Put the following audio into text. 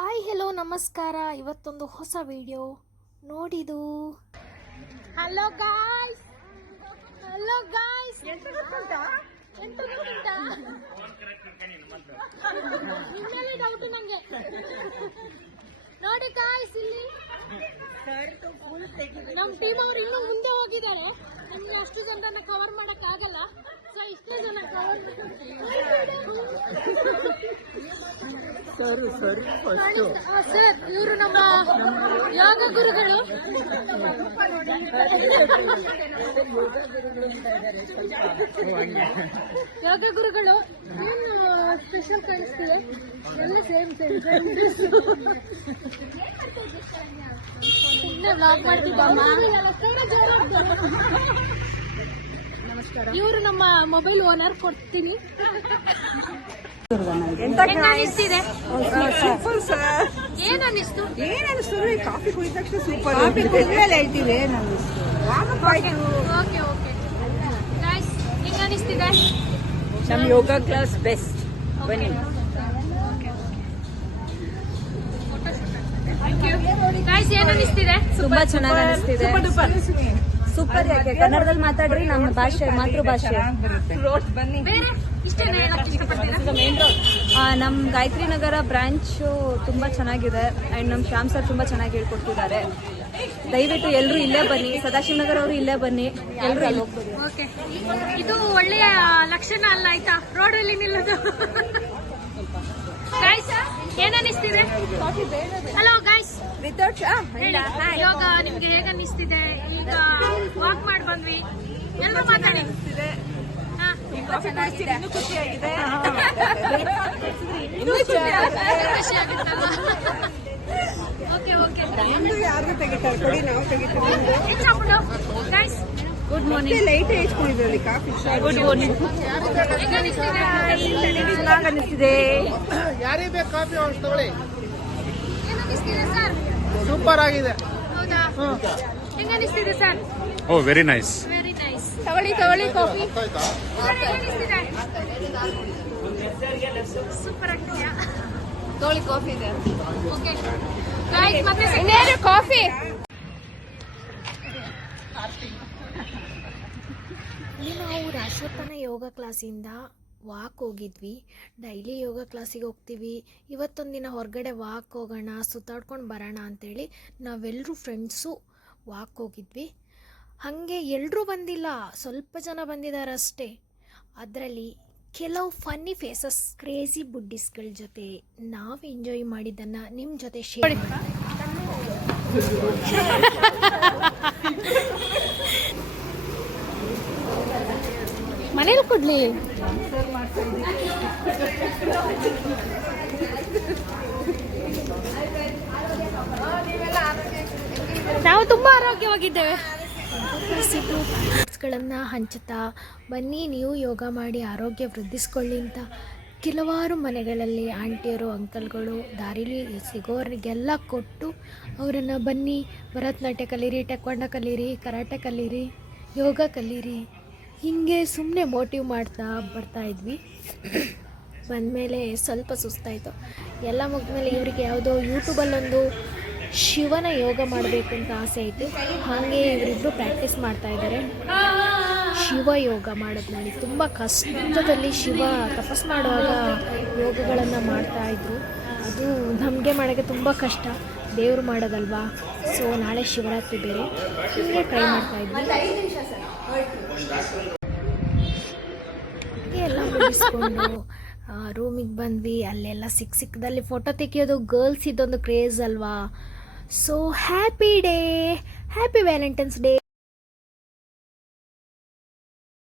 Hi hello ನಮಸ್ಕಾರ. ಇವತ್ತೊಂದು ಹೊಸ ವಿಡಿಯೋ ನೋಡಿದು. ಹಲೋ ಗಾಯ್ಸ್ ಎಂತ ನಿಮ್ಮಲ್ಲಿ ಡೌಟ್ ನಂಗೆ. ನೋಡಿ ಗಾಯ್ಸ್, ಇಲ್ಲಿ ನಮ್ಮ ಟೀಮ್ ಅವ್ರು ಇನ್ನೂ ಮುಂದೆ ಹೋಗಿದ್ದಾರೆ. ನಮ್ಗೆ ಅಷ್ಟು ಜನರನ್ನ ಕವರ್ ಮಾಡಕ್ ಆಗಲ್ಲ. ಸೊ ಇಷ್ಟೇ ಜನ ಕವರ್ ಸರ್, ಇವರು ನಮ್ಮ ಯೋಗ ಗುರುಗಳು. ಯೋಗ ಗುರುಗಳು ಏನು ಸ್ಪೆಷಲ್ ಕಾಣಿಸ್ತಿದೆ. ಎಲ್ಲ ಸೇಮ್ ವ್ಲಾಗ್ ಮಾಡ್ತಿದ್ದಮ್ಮ. ಇವರು ನಮ್ಮ ಮೊಬೈಲ್ ಓನರ್. ಕೊಡ್ತೀನಿ. ಏನ್ ಅನ್ನಿಸ್ತು? ಕಾಫಿ ಕುಡಿದ ತಕ್ಷಣ ಸೂಪರ್. ಕಾಫಿ ಕುಡಿದ್ಮೇಲೆ ಹೇಳ್ತೀವಿ. ಓಕೆ ಓಕೆ ಗೈಸ್, ಹೆಂಗ ಅನಿಸ್ತಿದೆ? ನಮ್ಮ ಯೋಗ ಕ್ಲಾಸ್ ಬೆಸ್ಟ್. ಬನ್ನಿ. ಗೈಸ್, ಏನ್ ಅನಿಸ್ತಿದೆ? ತುಂಬಾ ಚೆನ್ನಾಗಿ ಅನಿಸ್ತಿದೆ. ಸೂಪರ್. ಯಾಕೆ ಕನ್ನಡದಲ್ಲಿ ಮಾತಾಡ್ರಿ, ನಮ್ಮ ಭಾಷೆ ಮಾತೃಭಾಷೆ. ಬೇರೆ ಇಷ್ಟೇನಾ ಹೇಳಕ್ ಇಷ್ಟಪಡ್ತೀರಾ? ನಮ್ಮ ಗಾಯತ್ರಿ ನಗರ ಬ್ರಾಂಚ್ ತುಂಬಾ ಚೆನ್ನಾಗಿದೆ ಅಂಡ್ ನಮ್ಮ ಶ್ಯಾಮ್ ಸರ್ ತುಂಬಾ ಚೆನ್ನಾಗಿ ಹೇಳ್ಕೊಡ್ತಿದ್ದಾರೆ. ದಯವಿಟ್ಟು ಎಲ್ಲರೂ ಇಲ್ಲೇ ಬನ್ನಿ. ಸದಾಶಿವನಗರ ಅವರು ಇಲ್ಲೇ ಬನ್ನಿ. ಎಲ್ಲರೂ ಅಲ್ಲಿ ಹೋಗ್ಬೋದು. ಓಕೆ, ಇದು ಒಳ್ಳೆಯ ಲಕ್ಷಣ ಅಲ್ಲ ಆಯ್ತಾ, ರೋಡ್ ಅಲ್ಲಿ ನಿಲ್ಲೋದು. ಗೈಸ್, ಏನ್ ಅನಿಸ್ತಿದೆ? ಹಲೋ ಗೈಸ್, ಯೋಗ ನಿಮ್ಗೆ ಹೇಗ ಅನಿಸ್ತಿದೆ? ಈಗ ವಾಕ್ ಮಾಡಿ ಬಂದ್ವಿ, ಎಲ್ಲರೂ ಮಾತಾಡಿ. ಖುಷಿ ಆಗುತ್ತಲ್ವಾ? Okay okay guys, good morning. Light ಹಚ್ಕೊಂಡಿದ್ರಲ್ಲಿ ಕಾಫಿ. Good morning. ಚೆನ್ನಾಗಿ ಅನಿಸ್ತಿದೆ. ಯಾರಿಗೆ ಬೇಕು ಕಾಫಿ ತಗೊಳ್ಳಿ. ಏನ್ ಅನಿಸ್ತಿದೆ ಸರ್? ಸೂಪರ್ ಆಗಿದೆ. ಹೌದಾ? ಹೆಂಗ ಅನಿಸ್ತಿದೆ ಸರ್? ಓ ವೆರಿ ನೈಸ್. Very nice. ತಗೊಳ್ಳಿ ಕಾಫಿ. ಸೂಪರ್ ಆಗ್ತಿದ್ಯಾ? ತಗೊಳ್ಳಿ ಕಾಫಿ ಇದೆ. ಓಕೆ ಗೈಸ್, ಮತ್ತೆ ಕಾಫಿ. ಇಲ್ಲಿ ನಾವು ರಾಶ್ವಪ್ಪನ ಯೋಗ ಕ್ಲಾಸಿಂದ ವಾಕ್ ಹೋಗಿದ್ವಿ. ಡೈಲಿ ಯೋಗ ಕ್ಲಾಸಿಗೆ ಹೋಗ್ತೀವಿ. ಇವತ್ತೊಂದಿನ ಹೊರಗಡೆ ವಾಕ್ ಹೋಗೋಣ, ಸುತ್ತಾಡ್ಕೊಂಡು ಬರೋಣ ಅಂಥೇಳಿ ನಾವೆಲ್ಲರೂ ಫ್ರೆಂಡ್ಸು ವಾಕ್ ಹೋಗಿದ್ವಿ. ಹಾಗೆ ಎಲ್ಲರೂ ಬಂದಿಲ್ಲ, ಸ್ವಲ್ಪ ಜನ ಬಂದಿದ್ದಾರೆ ಅಷ್ಟೇ. ಅದರಲ್ಲಿ ಕೆಲವು ಫನ್ನಿ ಫೇಸಸ್, ಕ್ರೇಜಿ ಬುಡ್ಡಿಸ್ಗಳ ಜೊತೆ ನಾವು ಎಂಜಾಯ್ ಮಾಡಿದ್ದನ್ನು ನಿಮ್ಮ ಜೊತೆ ಶೇರ್ ಮನೇಲಿ ಕೊಡ್ಲಿ. ನಾವು ತುಂಬಾ ಆರೋಗ್ಯವಾಗಿದ್ದೇವೆ. ಗಳನ್ನು ಹಂಚುತ್ತಾ ಬನ್ನಿ ನೀವು ಯೋಗ ಮಾಡಿ ಆರೋಗ್ಯ ವೃದ್ಧಿಸ್ಕೊಳ್ಳಿ ಅಂತ ಕೆಲವಾರು ಮನೆಗಳಲ್ಲಿ ಆಂಟಿಯರು ಅಂಕಲ್ಗಳು ದಾರಿಲಿ ಸಿಗೋರಿಗೆಲ್ಲ ಕೊಟ್ಟು ಅವರನ್ನು ಬನ್ನಿ ಭರತನಾಟ್ಯ ಕಲೀರಿ, ಟೆಕ್ವಾಂಡೋ ಕಲೀರಿ, ಕರಾಟೆ ಕಲೀರಿ, ಯೋಗ ಕಲೀರಿ, ಹೀಗೆ ಸುಮ್ಮನೆ ಮೋಟಿವ್ ಮಾಡ್ತಾ ಬರ್ತಾಯಿದ್ವಿ. ಬಂದಮೇಲೆ ಸ್ವಲ್ಪ ಸುಸ್ತಾಯಿತು. ಎಲ್ಲ ಮುಗಿದ್ಮೇಲೆ ಇವರಿಗೆ ಯಾವುದೋ ಯೂಟ್ಯೂಬಲ್ಲೊಂದು ಶಿವನ ಯೋಗ ಮಾಡಬೇಕು ಅಂತ ಆಸೆ ಆಯಿತು. ಹಾಗೆ ಇವರಿಬ್ಬರು ಪ್ರಾಕ್ಟೀಸ್ ಮಾಡ್ತಾಯಿದ್ದಾರೆ. ಶಿವ ಯೋಗ ಮಾಡೋದು ನನಗೆ ತುಂಬ ಕಷ್ಟದಲ್ಲಿ ಶಿವ ತಪಸ್ ಮಾಡುವಾಗ ಯೋಗಗಳನ್ನು ಮಾಡ್ತಾಯಿದ್ರು. ಅದು ನಮಗೆ ಮಾಡೋಕ್ಕೆ ತುಂಬ ಕಷ್ಟ, ದೇವರು ಮಾಡೋದಲ್ವಾ. ಸೊ ನಾಳೆ ಶಿವರಾತ್ರಿ ಬೇರೆ, ಹೀಗೆ ಟ್ರೈ ಮಾಡ್ತಾಯಿದ್ವಿ. ಎಲ್ಲ ಮುಗಿಸ್ಕೊಂಡು ರೂಮಿಗೆ ಬಂದ್ವಿ. ಅಲ್ಲೆಲ್ಲ ಸಿಕ್ಕದಲ್ಲಿ ಫೋಟೋ ತೆಗಿಯೋದು ಗರ್ಲ್ಸ್ ಇದೊಂದು ಕ್ರೇಜ್ ಅಲ್ವಾ. So happy day, happy Valentine's day.